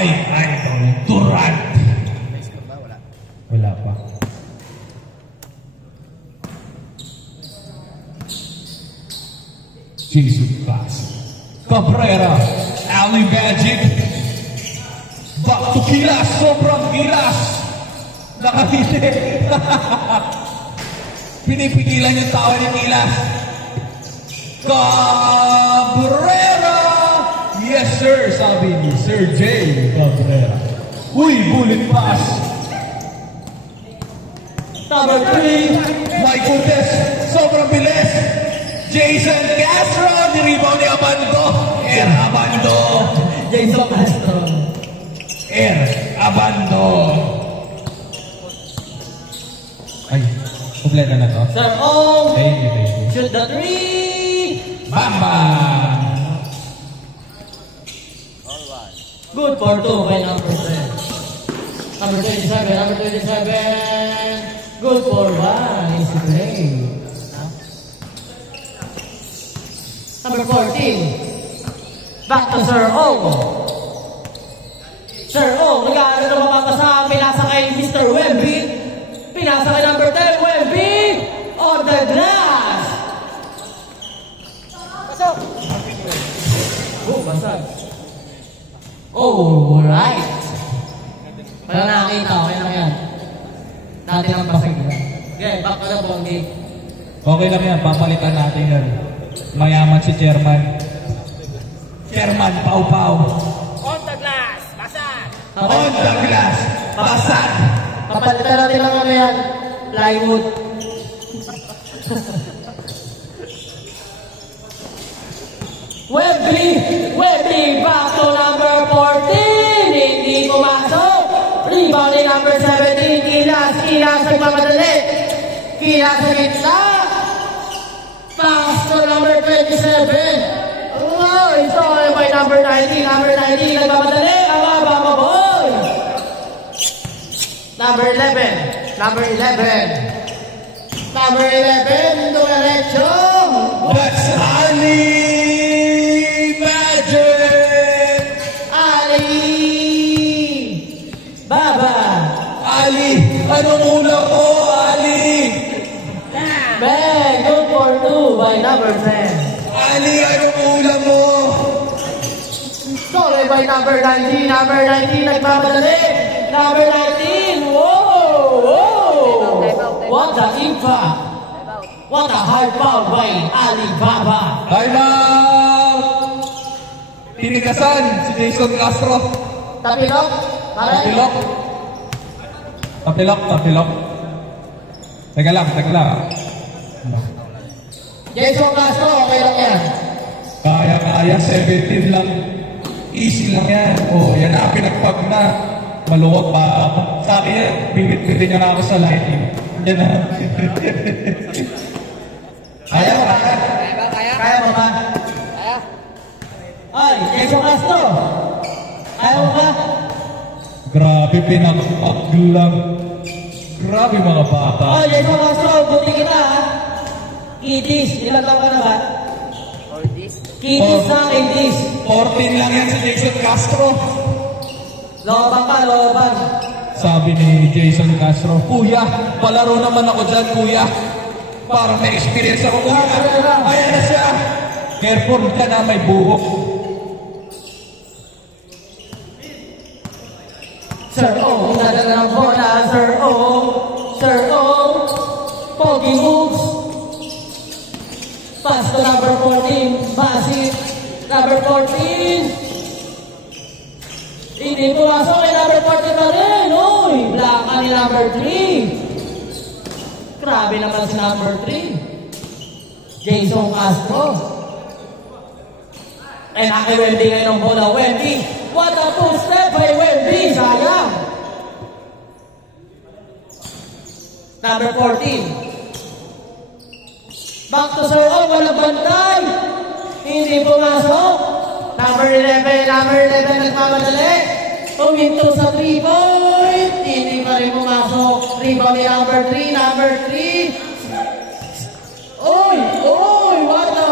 Ay, Idol Durant. Wala pa. Jesus Pass. Cabrera. Ali Magic. Back to Gilas. Sobrang Gilas. Nakatiti. Pinipigilan yung tawa ni Gilas. Cabrera. Yes sir, sabi ni Sir J. Cabrera. Uy, bullet pass. Number 3. My goodness. Sobrang bilis. Jason Castro, niribaw ni Abando. Abando. Jason Castro. Abando. Ay, kumpleta na to. Sir O. Thank you. Shoot the 3. Bamba. Good for 2 by number 10. Number 27, number 27. Good for 1. Easy play. Number 14. Back to Sir O. Sir O, nag-aaral na mapapasa. Pinasa kay Mr. Wemby. Pinasa kay number 10, Wemby. On the glass. Pasok. Oh, basag. Oh, right. Wala nakakita. Okay lang yan. Natin ang basag. Okay, back to the ball game. Okay lang yan, papalitan natin yan. Mayaman si Chairman. Chairman, pau-pau. On the glass, basag. On the glass, basag. Papalitan natin lang ano yan. Plywood. Wemby, back to number 14. Hindi pumasok. Rebound ni number 17. Kilas nagmamadali. Kilas sa gitna. Pass to number 27. Oh, it's all by number 19. Number 19 nagmamadali. Ang Bamba boy. Number 11. Number 11, diretso. That's Ali Magic. Baba. Ali, anong ulam mo, Ali? Bang, good for 2 by number 10. Ali, anong ulam mo? Sorry by number 19. Number 19 nagmamadali. Number 19, whoa. What the impact. What a hard foul by Alibaba. Time out! Tinikasan si Jason Castro. Tapilok. Tapilok. Teka lang. Jason Castro, okay lang yan. Kaya, 17 lang. Easy lang yan. Oh, yan na, pinagpag na. Maluwag pa. Sa akin, bibit-bitin niya na ako sa lighting. Yan na. Kaya mo ba? Ay, Jason Castro. Kaya mo ba? Grabe, pinagpag lang. Grabe mga bata. Ay, Jason Castro, buti kita ha. Kidis, ilang taon ka na ba? Kidis na, Kidis. 14 lang yan si Jason Castro. Loban. Sabi ni Jason Castro, Kuya, palaro naman ako dyan, Kuya. Para may experience ako, Kuya. Ayan na siya. Careful ka na, may buhok. Sir O, nadala ng bola. Sir O. Pogi moves. Pass to number 14. Basit. Number 14. Hindi pumasok kay number 14 pa rin. Uy, blaka ni number 3. Grabe naman si number 3. Jason Castro. Ay, naki-Wemby ngayon ang bola. Wemby. What a two-step by Wemby. Sayang. Number 14. Back to Sir O. Walang bantay. Hindi pumasok. Number 11 nagmamadali. Puminto sa 3-point. Hindi pa rin pumasok. Rebound ni number 3. Oy, what the?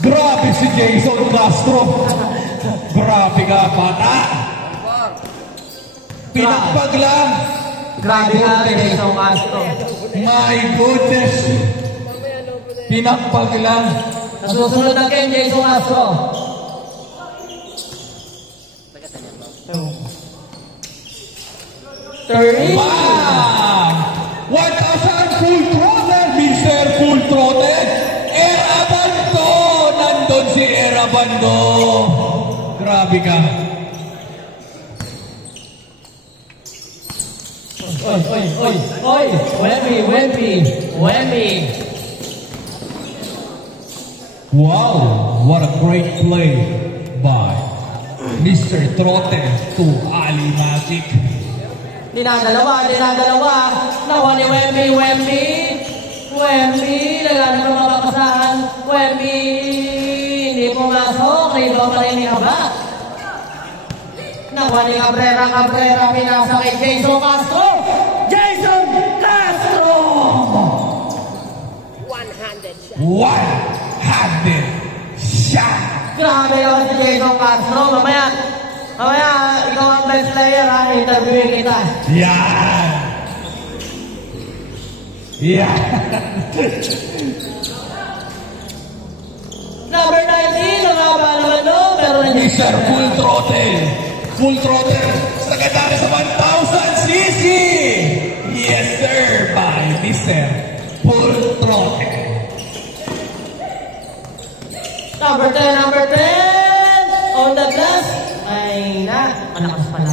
Grabe si Jason Castro. Grabe ka, bata. Pinakpag lang. Grabe nga, Jason Castro. My goodness. Pinakpag lang. Nasusunod na kay Jason Castro. Bang! 1,000 full throttle, Mr. Full Throttle. Erabando! Nandun si Erabando. Grabe ka. Oy! Wemby! Wow, what a great play by Mr. Throttle to Ali Magic. Dinadalawa. Nawa ni Wemby. Lagyan ng mga papasahan. Wemby. Hindi pumasok. Rebound pa rin ni Aba. Nawa ni Cabrera. Pinasa kay Jason Castro. One-handed shot. Grabe naman si Jason Castro. Mamaya, ikaw ang best player ha. Interviewin kita. Yan. Number 19, nakaba naman no. Pero Mr. Full Throttle. Sa kadari sa 1,000cc. Yes sir, by Mr. Full Throttle. Number 10. On the glass. Ay na. Malakas pala.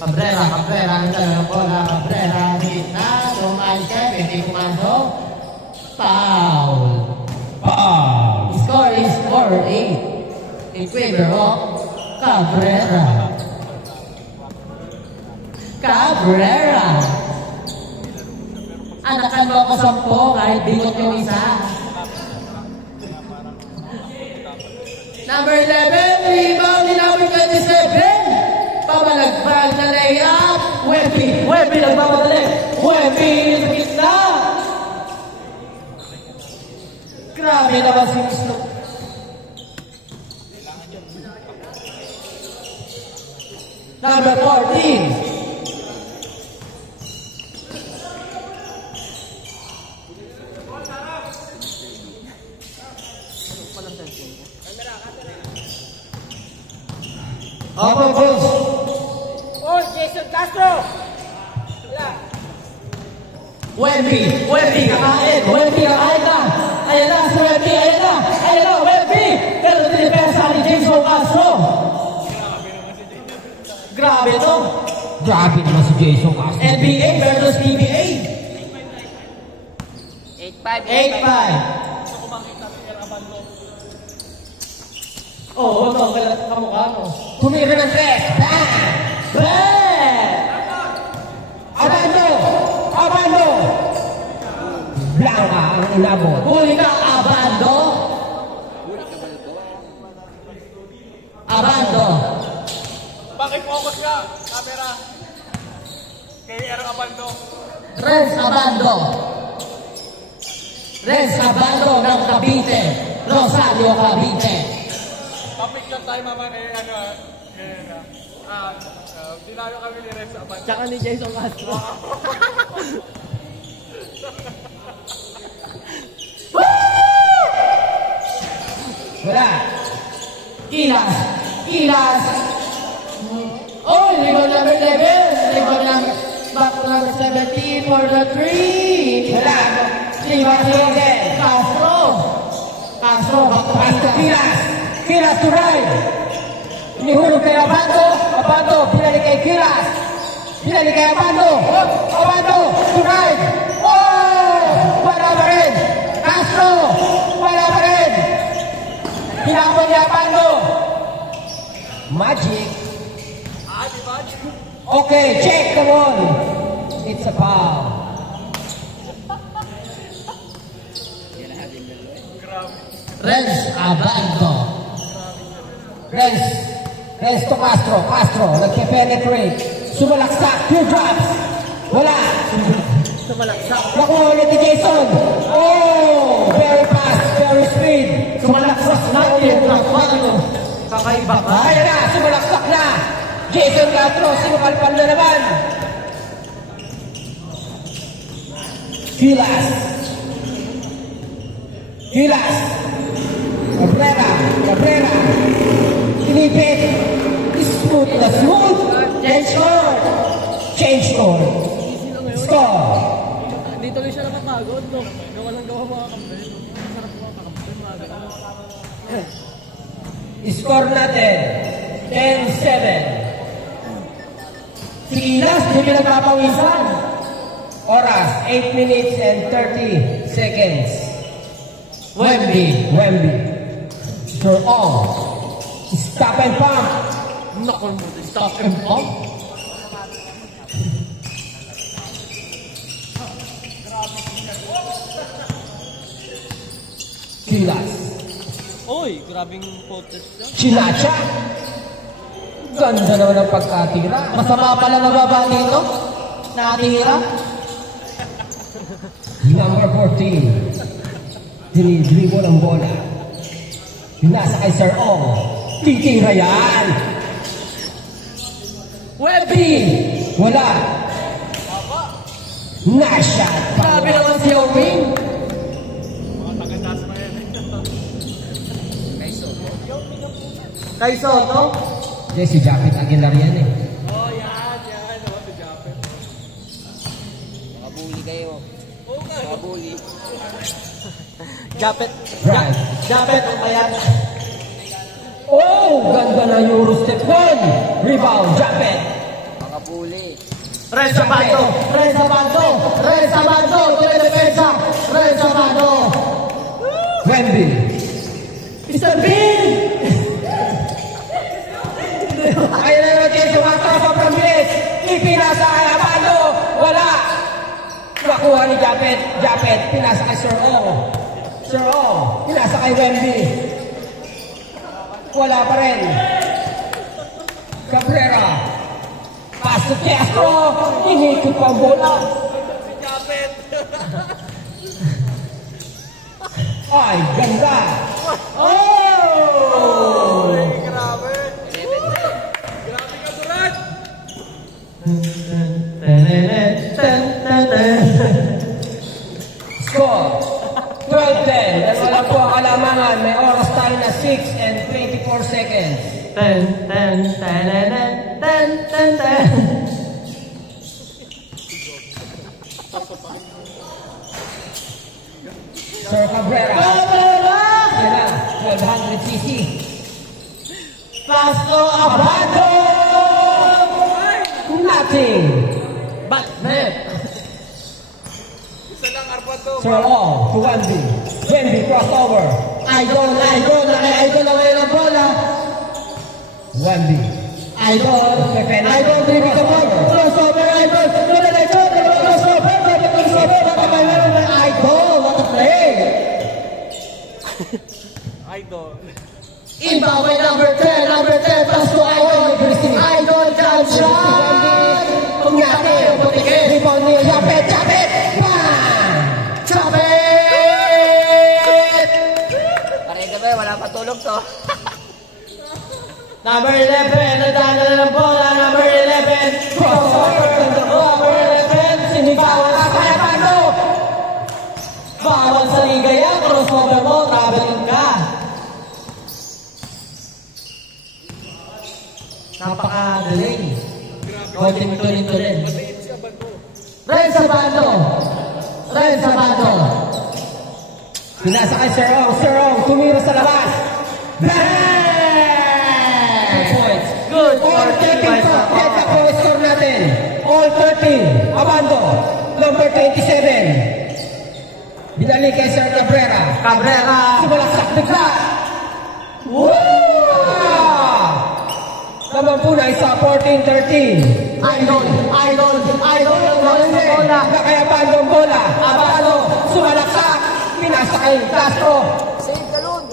Cabrera. Ang dalawa ko na Cabrera. Gitna. Lumayka. Hindi pumasok. Foul. Score is 4-8. In favor of Cabrera. Anakan mo ako 10 kahit bingot yung isa. Number 11, rebound ni number 27. Pabalagbag na layup. Wemby nagmamadali. Wemby sa gitna. Grabe naman si Mislo. Number 14. Opo, boss. Oh, Jason Castro. Wala. Wemby, kakain ka. Ayan na, si Wemby, Wemby. Pero dinipensa ni Jason Castro. Grabe to. Grabe naman si Jason Castro. NBA versus PBA. 8-5. Oo, no, kamukha no. Tumira ng 3. Bang! Abando! Blanca ang ulabot. Huli ka, Abando. Pakifocus ka, camera. Kay Abando. Renz Abando ng Cavite. Rosario Cavite. Papicture tayo mama dinayo kami ni Renz Abando. Tsaka ni Jason Castro. Wala. Kilas. Oh, rebound number 11. Rebound number back to number 17 for the 3. Wala. Rebound again. Castro, back to Kilas to right. Inihulog kay Abando, pinali kay Kilas. Abando to right. Oh! Wala pa rin. Castro, wala pa rin. Hinapon niya Abando. Magic. Okay, check, come on. It's a foul. Renz Abando. Renz to Castro, nagpe-penetrate. Sumalaksak, 2 drops. Wala. Nakuha ulit ni Jason. Oh, very fast, very speed. Sumalaksak natin. Kakaiba ka. Ayan na, sumalaksak na. Jason Castro, sinupalpal na naman. Gilas. Cabrera. Tinipid. Smooth na smooth. Change score. Score. Dito rin siya nakapagod, no? Gawa lang gawa mga kampen. Masarap mga kampen, mga ganun. Score natin, 10-7. Si Gilas, di pinagpapawisan. Oras, 8 minutes and 30 seconds. Wemby. Sir Ong. Stop and pump. Nakon mo, stop and pump. Gilas. Uy, grabing potes siya. Chinacha. Ganda naman ang pagkatira. Masama pala nababa dito. Nakatira. Number 14. Dinidribble ang bola. Yung nasa kay Sir Ong. Titira yan. Webby. Wala. Nasha. Grabe naman si Owing. Kay Soto? Hindi, si Japit Aguilar yan eh. Oh, yan. Naman si Japet. Makabuli kayo. Oo nga. Makabuli. Japet. Right. Japet, umayan. Oh! Ganda na Eurostep 1. Rebound, Japet. Makabuli. Reza Bando. Depensa. Reza Bando. Wendy. Mr. Bean. Ayun na naman Jason Castro, sobrang bilis. Ipinasa kay Abando. Wala. Nakuha ni Japet. Pinasa kay Sir Ong. Pinasa kay Wendy. Wala pa rin. Cabrera. Pass to Castro. Inikot pa ang bola. Si Japet. Ay, ganda. Oh! Uy, grabe. Grabe ka, Duran. Score 12-10. Wala po ang kalamangan. May oras tayo na 6 and 24 seconds. 10. Sir Cabrera. Ayan na, 1200cc. Pasto Abando. Nothing. But net. Isa lang, Arpado. Sir O, to Wendy. Wendy crossover. Idol na ngayon ang bola. Wendy. Idol, dribble the ball. Crossover, Idol. Idol, what a play. Idol. Inbound by number 10, pass to Idol. Idol, jump shot. Kunyate, putikit. Rebound niya, Japet. Bam! Japet! Pare gabi, wala pa tulog to. Number 11, nadala na ng bola. Number 11, crossover. Number 11, sinigawan ka kaya paano? Bawal sa liga yan, crossover mo, traveling ka. Napakagaling. Konting tuloy-tuloy. Ren sa bando. Pinasa kay Sir Ong, tumira sa labas. Bang! 2 points. Good. All 13 points. Ako score natin. All 13. Abando. Number 27. Binalik kay Sir Cabrera. Sumalaksak bigla. Naman po na isa 14-13. Idol ang bola. Kaya Abando ang bola. Abando. Sumalaksak. Pinasa kay Castro. Save galon.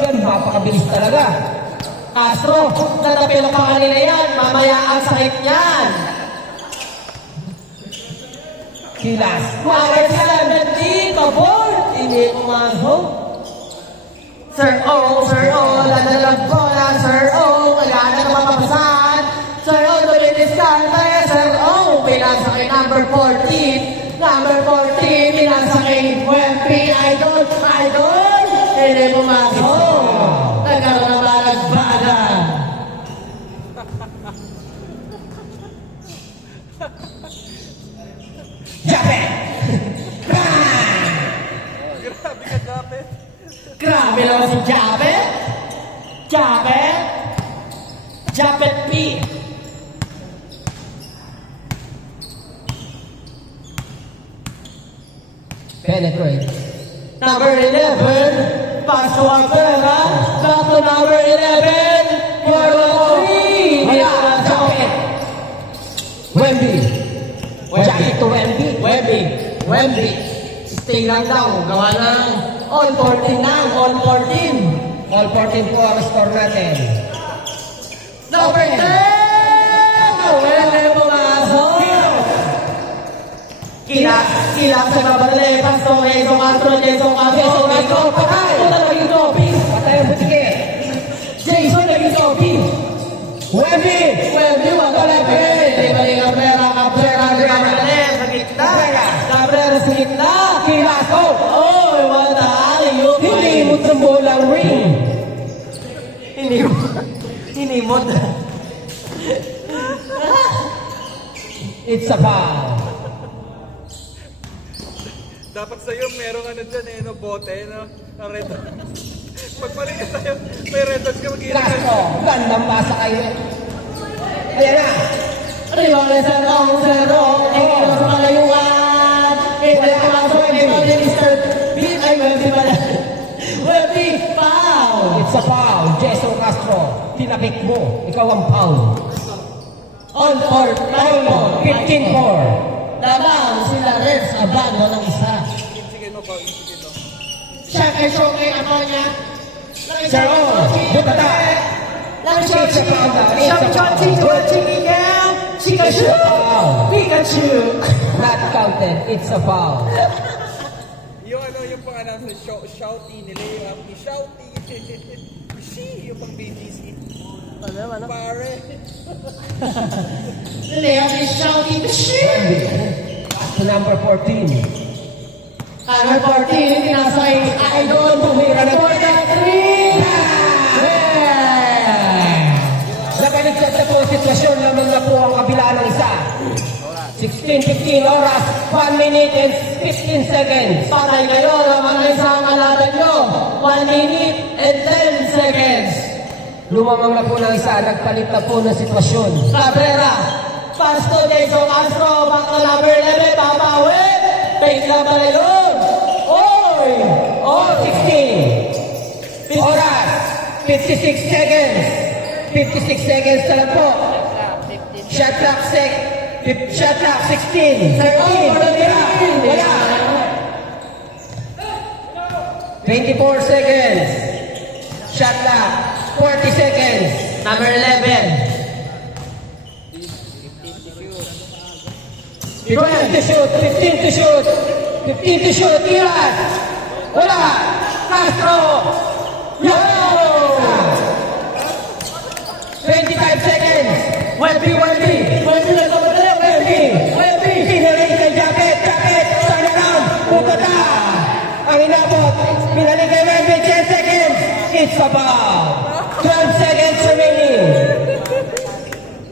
Yan, mapakabilis talaga. Castro, natapilok pa kanina yan. Mamaya ang sakit yan. Gilas. Marek 17, board. Hindi umasok. Sir O, lalalag bola, Sir O, wala na mapapasan. Sir O, dumidiskarte, Sir O, pinasa kay number 14. Number 14, pinasa kay Wempi, idol, hindi pumasok. Nagkaroon ng balagbagan. Japet! Grabe ka, Japet. Grabe naman si Japet. Japet P. Penetrate. Number 11, pass to Aguera. Back to number 11, forward 3. Wala, Japet. Wemby. Jacket to Wemby. Stay lang daw. Gawa ng all 14 na. All 14. All 14 po ang score natin. Number 10! Wemby pumasok. Kilak sa babalik. Pasto, Jason Castro. Patay! Ito naging doping. Patay ang butike. Jason naging doping. Wemby! Ibalik ang pera. Cabrera sa gitna. Kilaso. Oh, wala. Hinimot ng bolang ring. Hinimot. It's a foul. Dapat sa'yo merong ano dyan eh, no, bote, no? Ang red. Pagpalit ka sa'yo, may red dots ka mag-iilan. Castro, gandang pasa kayo. Ayan na. Ribale Serong. Tingin sa kalayuan. Ibalik ko lang sa Wemby. Mr. Beat ay Wemby pala. Wemby, foul. It's a foul. Jason Castro, tinakik mo. Ikaw ang foul. On court, 15-4. Labang sila Reds, abano ng isa. Sige mo. Siyempre, showcase ako niya. Sir O, butata. Pikachu. Not counted. It's a foul. Yung ano, yung pang-announce na shouty nila, yung shouty. Yung pang BGC. Ano? Pare. Leo is shouting the shit. To number 14. Number 14, tinasay idol, bumira na for the 3. Nakaligtas na po ang sitwasyon, lamang na po ang kabila ng isa. 16-15 oras, 1 minute and 15 seconds. Patay kayo, lamang na isa ang kalaban nyo. 1 minute and 10 seconds. Lumamang na po ng isa, nagpalit na po ng sitwasyon. Cabrera, pass to Jason Castro, back to number 11, babawi. Pace lang pala yun. Oy! 16 oras, 56 seconds. 56 seconds na lang po. Shot clock 16. 13. Wala. 24 seconds. Shot clock 40 seconds. Number 11. 15 to shoot. 15 to shoot. Ilan? Wala. Castro. Yo! 25 seconds. Wemby na kamadali, Wemby. Pinaling kay Japet. Turn around. Bukata. Ang inabot. Pinaling kay Wemby. 10 seconds. It's a foul. 12 seconds remaining.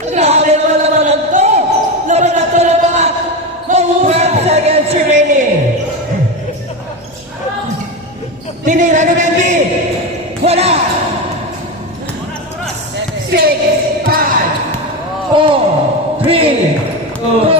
Grabe naman to. Laban na to na ba? 12 seconds remaining. Tinira ni Wemby. Wala. 6, 5, 4, 3, 2,